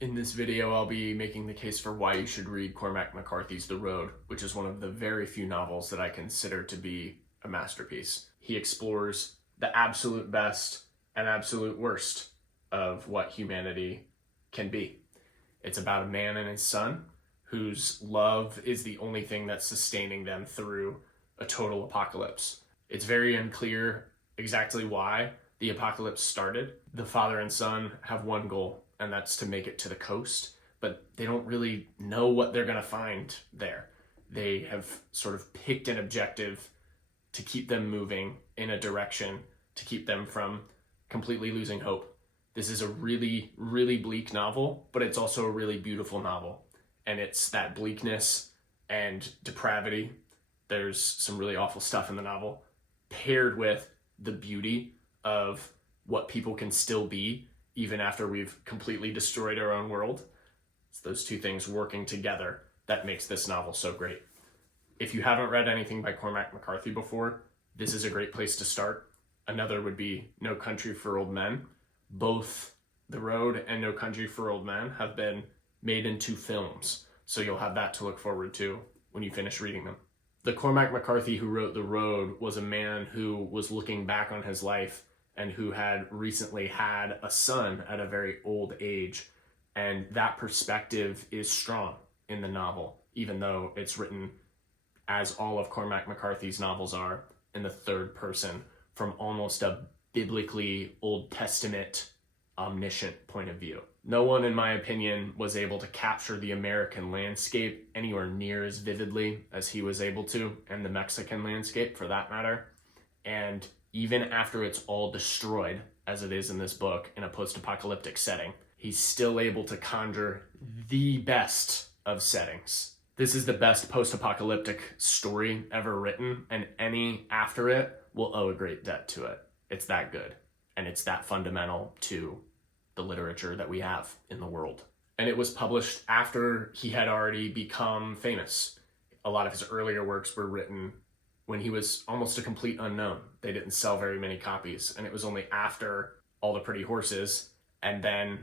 In this video, I'll be making the case for why you should read Cormac McCarthy's The Road, which is one of the very few novels that I consider to be a masterpiece. He explores the absolute best and absolute worst of what humanity can be. It's about a man and his son whose love is the only thing that's sustaining them through a total apocalypse. It's very unclear exactly why the apocalypse started. The father and son have one goal, and that's to make it to the coast, but they don't really know what they're gonna find there. They have sort of picked an objective to keep them moving in a direction, to keep them from completely losing hope. This is a really, really bleak novel, but it's also a really beautiful novel. And it's that bleakness and depravity, there's some really awful stuff in the novel, paired with the beauty of what people can still be even after we've completely destroyed our own world. It's those two things working together that makes this novel so great. If you haven't read anything by Cormac McCarthy before, this is a great place to start. Another would be No Country for Old Men. Both The Road and No Country for Old Men have been made into films, so you'll have that to look forward to when you finish reading them. The Cormac McCarthy who wrote The Road was a man who was looking back on his life and who had recently had a son at a very old age. And that perspective is strong in the novel, even though it's written, as all of Cormac McCarthy's novels are, in the third person from almost a biblically Old Testament omniscient point of view. No one, in my opinion, was able to capture the American landscape anywhere near as vividly as he was able to, and the Mexican landscape for that matter. And even after it's all destroyed, as it is in this book, in a post-apocalyptic setting, he's still able to conjure the best of settings. This is the best post-apocalyptic story ever written, and any after it will owe a great debt to it. It's that good, and it's that fundamental to the literature that we have in the world. And it was published after he had already become famous. A lot of his earlier works were written when he was almost a complete unknown. They didn't sell very many copies, and it was only after All the Pretty Horses, and then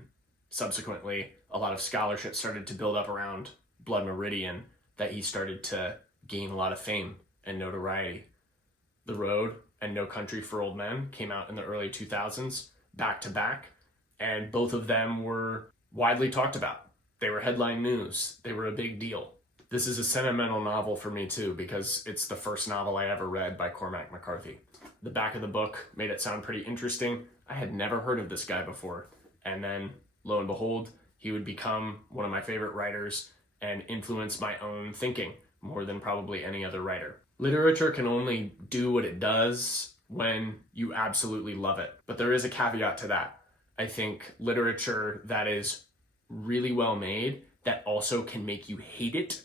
subsequently a lot of scholarship started to build up around Blood Meridian, that he started to gain a lot of fame and notoriety. The Road and No Country for Old Men came out in the early 2000s, back to back, and both of them were widely talked about. They were headline news. They were a big deal. This is a sentimental novel for me too, because it's the first novel I ever read by Cormac McCarthy. The back of the book made it sound pretty interesting. I had never heard of this guy before. And then, lo and behold, he would become one of my favorite writers and influence my own thinking more than probably any other writer. Literature can only do what it does when you absolutely love it. But there is a caveat to that. I think literature that is really well made, that also can make you hate it,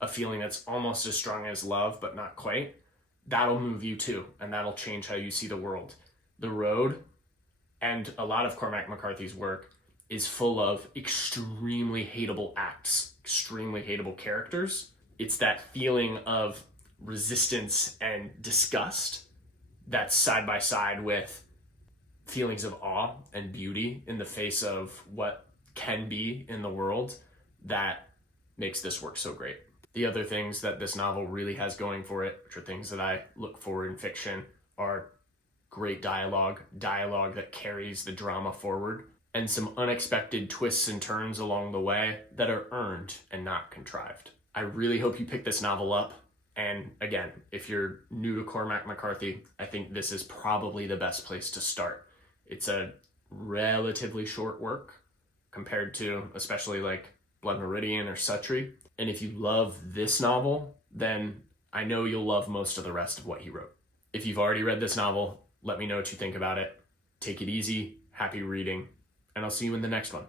a feeling that's almost as strong as love, but not quite, that'll move you too, and that'll change how you see the world. The Road, and a lot of Cormac McCarthy's work, is full of extremely hateable acts, extremely hateable characters. It's that feeling of resistance and disgust that's side by side with feelings of awe and beauty in the face of what can be in the world that makes this work so great. The other things that this novel really has going for it, which are things that I look for in fiction, are great dialogue that carries the drama forward, and some unexpected twists and turns along the way that are earned and not contrived. I really hope you pick this novel up. And again, if you're new to Cormac McCarthy, I think this is probably the best place to start. It's a relatively short work compared to especially like Blood Meridian or Suttree. And if you love this novel, then I know you'll love most of the rest of what he wrote. If you've already read this novel, let me know what you think about it. Take it easy, happy reading, and I'll see you in the next one.